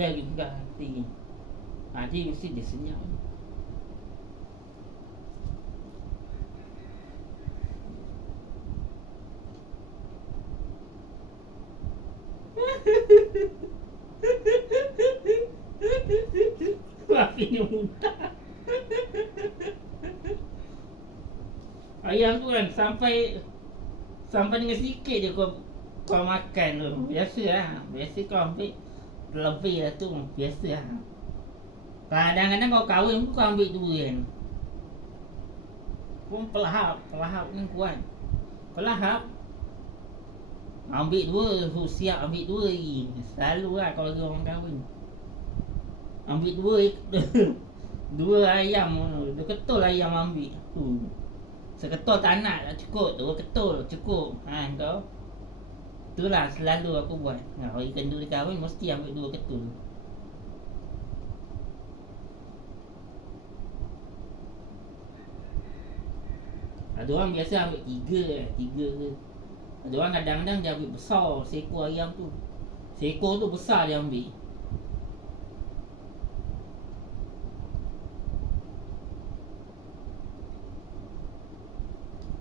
Clear juga hati. Hati mesti dia senyap. Apinya muntah. Ayam tu kan sampai dengan sikit je kau makan tu. Biasa lah. Biasa kau ambil lebih lah tu. Biasa lah. Kadang-kadang kau kahwin pun kau ambil dua kan. Kau pelahap ni kuat. Pelahap ambil dua, siap ambil dua lagi. Selalu lah kalau lagi orang kahwin. Ambil dua dua ayam, dua ketul ayam ambil tu. Seketul tak nak tak cukup, dua ketul cukup. Kau itulah selalu aku buat. Kalau ikan dua kahwin mesti ambil dua ketul. Ada orang biasa ambil tiga ke. Ada orang kadang-kadang dia ambil besar seekor ayam tu. Seekor tu besar dia ambil.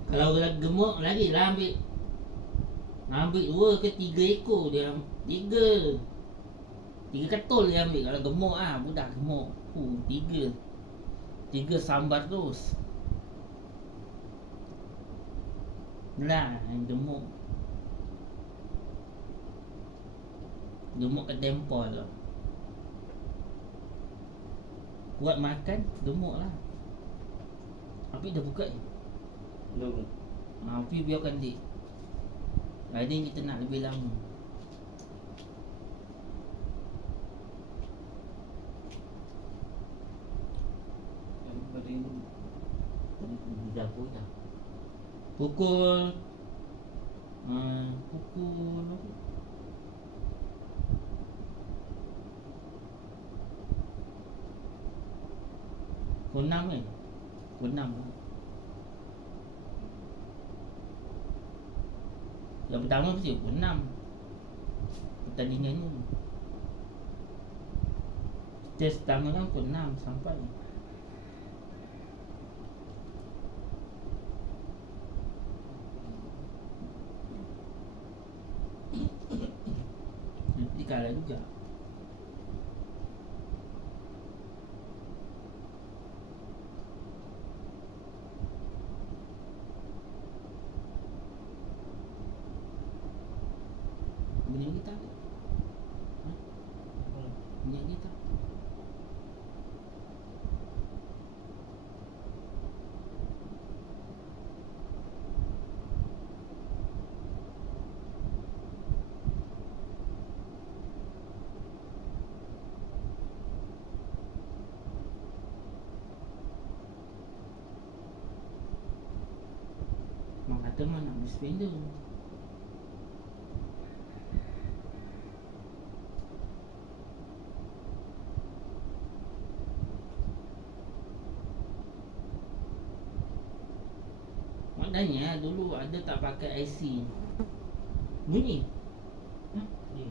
Kalau gemuk lagi lah ambil dua ke tiga ekor dia. Tiga ketul dia ambil. Kalau gemuk budak gemuk. Tiga sambar terus. Lah yang gemuk ke tempol lah. Kuat makan gemuk lah. Api dah buka je. Belum. Api biarkan dia. Ini kita nak lebih lama. Pada ini Di dapur dah. Pukul Pukul 6 kan? Pukul 6 lah. Yang pertama mesti pukul 6 pertandingan ni. Test pertama kan pukul 6 sampai. Nanti kalah juga. Minyak kita ada? Minyak kita? Mak kata mak nak beli spender. Mak tanya dulu ada tak pakai IC. Bunyi. Ni.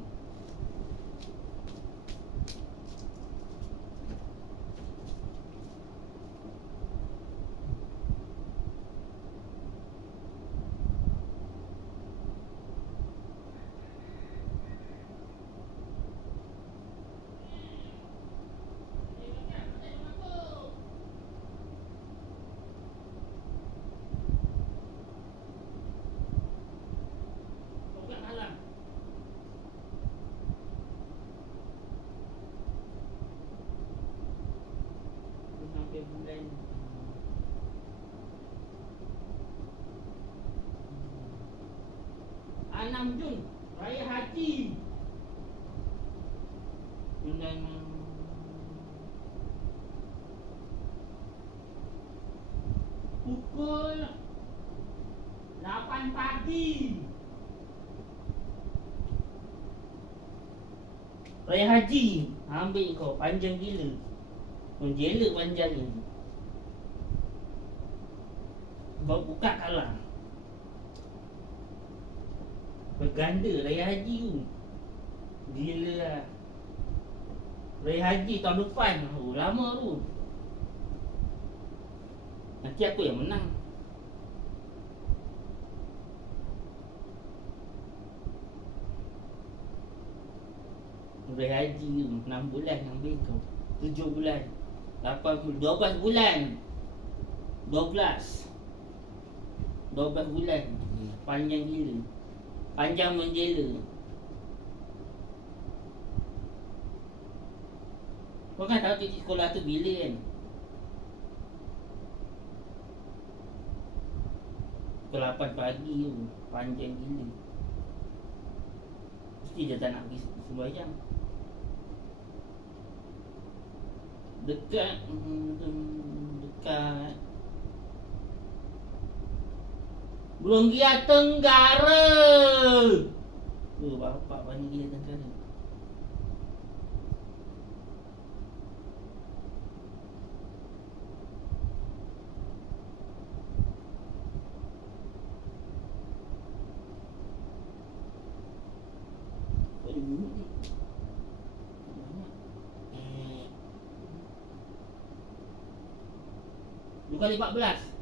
Sampai bulan 6 Jun Raya Haji. Bulan pukul 8 pagi. Raya Haji. Ambil kau panjang gila. Menjelek panjangnya. Buka kalah. Berganda Raya Haji tu. Gila lah. Raya haji tahun depan. Oh, lama tu. Nanti aku yang menang. Raya haji tu 6 bulan ambil kau. 7 bulan. 8 bulan, 12 bulan. 12 bulan. Panjang gila. Panjang menjela. Kau kan tahu titik sekolah tu bila kan? Pukul 8 pagi tu. Panjang gila. Mesti dia tak nak pergi sembahyang. Dekat Belonggia Tenggara. Bapak panggil dia Tenggara. Ada bunyi ni. Banyak. 2 kali 14.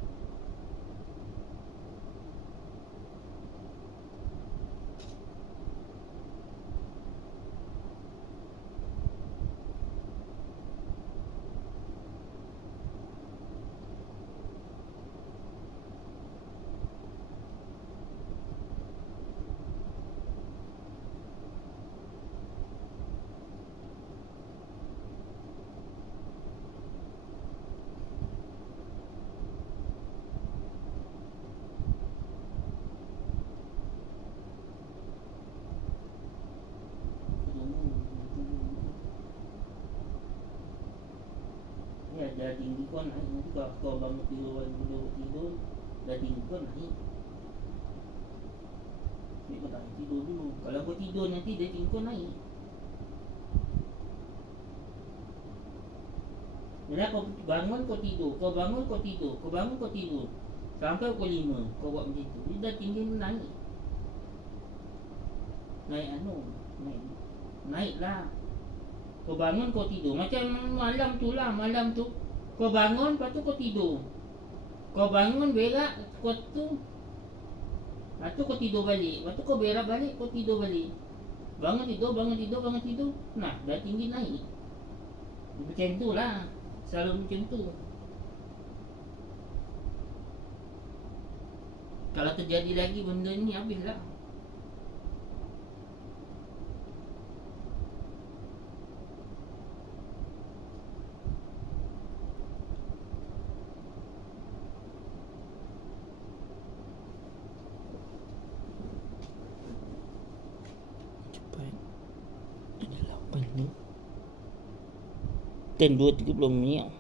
Ya, dah tinggi kau naik. Nanti kalau kau bangun tidur dah tinggi kau naik. Ni kau tak tidur dulu. Kalau kau tidur nanti dah tinggi kau naik. Jadi kau bangun kau tidur. Kau bangun kau tidur. Kau bangun kau tidur. Sampai pukul 5 kau buat macam tu. Dia dah tinggi naik. Naiklah. Kau bangun kau tidur. Macam malam tu lah. Malam tu kau bangun, lepas tu kau tidur. Kau bangun berak, kau tu. Lepas tu kau tidur balik. Lepas tu kau berak balik, kau tidur balik. Bangun tidur. Nah, dah tinggi naik. Macam tu lah. Selalu macam tu. Kalau terjadi lagi benda ni, habislah. Ada 8 ni 10, 2, 30 minit.